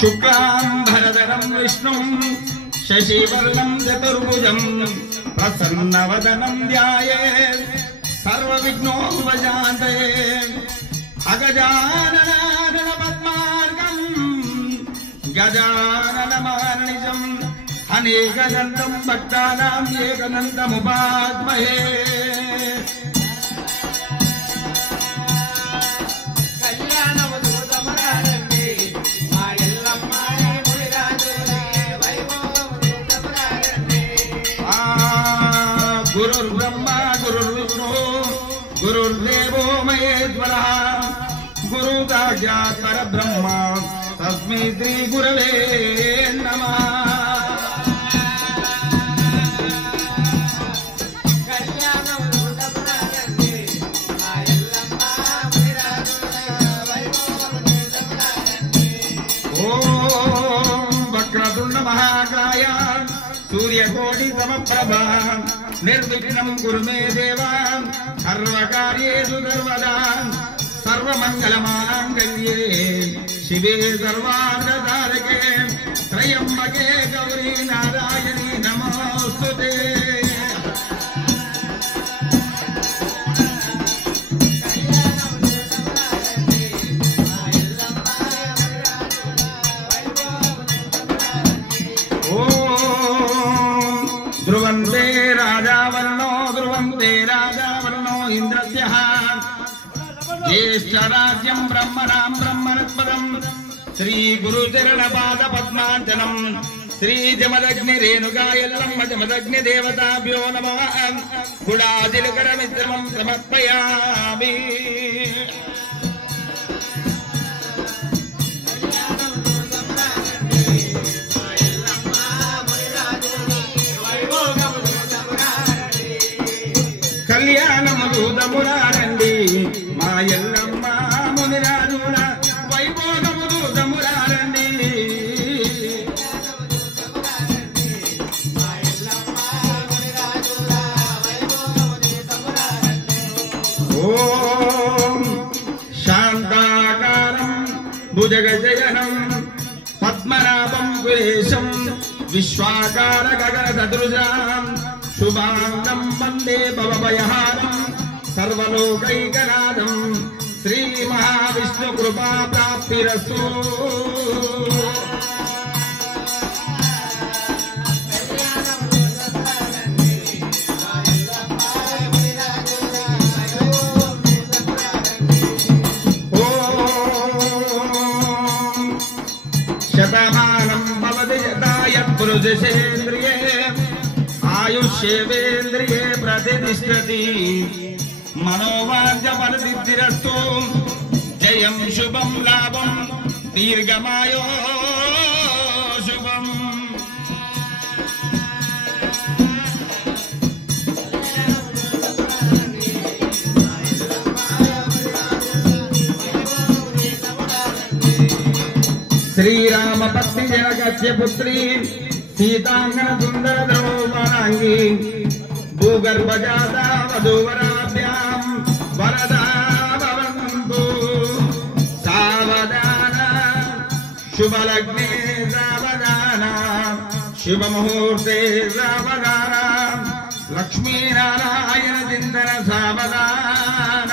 शुक्लांबरधरं विष्णुं शशिवर्णं चतुर्भुजं प्रसन्नवदनं ध्यायेत् सर्वविघ्नोपशान्तये अगजानन पद्मार्कं गजाननमहर्निशं अनेकदन्तं भक्तानां एकदन्तमुपास्महे गुरुर्ब्रह्मा गुरुर्विष्णु गुरुर्देवो महेश्वरः गुरुसाक्षात् परब्रह्म तस्मै श्री गुरवे नमः। ओम वक्रतुंड महाकाय सूर्यकोटि समप्रभा निर्विघ्नं कुरु मे देव सर्वकार्येषु सर्वदा सर्वमंगलमांगल्ये शिवे सर्वार्थसाधके त्र्यंबके गौरी नारायणी नमोस्तुते। ध्रुवन्ते राजावर्णो इन्द्रस्यः ज्येष्ठराज्यं ब्रह्मणां ब्रह्मणस्पदं श्रीगुरुचरणपादपद्मार्चनं श्रीजमदग्निरेणुकायल्लम्ब जमदग्निदेवताभ्यो नमः कुडाजिलकरमिश्रमं समर्पयामि। కళ్యాణముదమురారండి మా ఎల్లమ్మ మునిరాజుల వైభోగముదమురారండి ఓం శాంతాకారం భుజగశయనం పద్మనాభం సురేశం విశ్వాకార గగన సదృశాం शुभांगं वंदे भवभयहारं सर्वलोकैकनाथं श्री महाविष्णु कृपा प्राप्तिरस्तु। ओम शतमानं भवति शतायः पुरुषेन्द्रिये आयुष्येवेन्द्रिये प्रतिष्ठति मनोवाञ्छफलसिद्धिरस्तु जयं शुभं लाभं दीर्घमायो शुभम्। श्रीरामपत्नी जनकस्य पुत्री सीतांगन सुंदर द्रौपदांगी भूगर्भजाता वधूवराभ्यां वरदा भवन्तु सावधान शुभलग्ने सावधान शुभमुहूर्ते सावधान लक्ष्मीनारायण चिन्तन सावधान।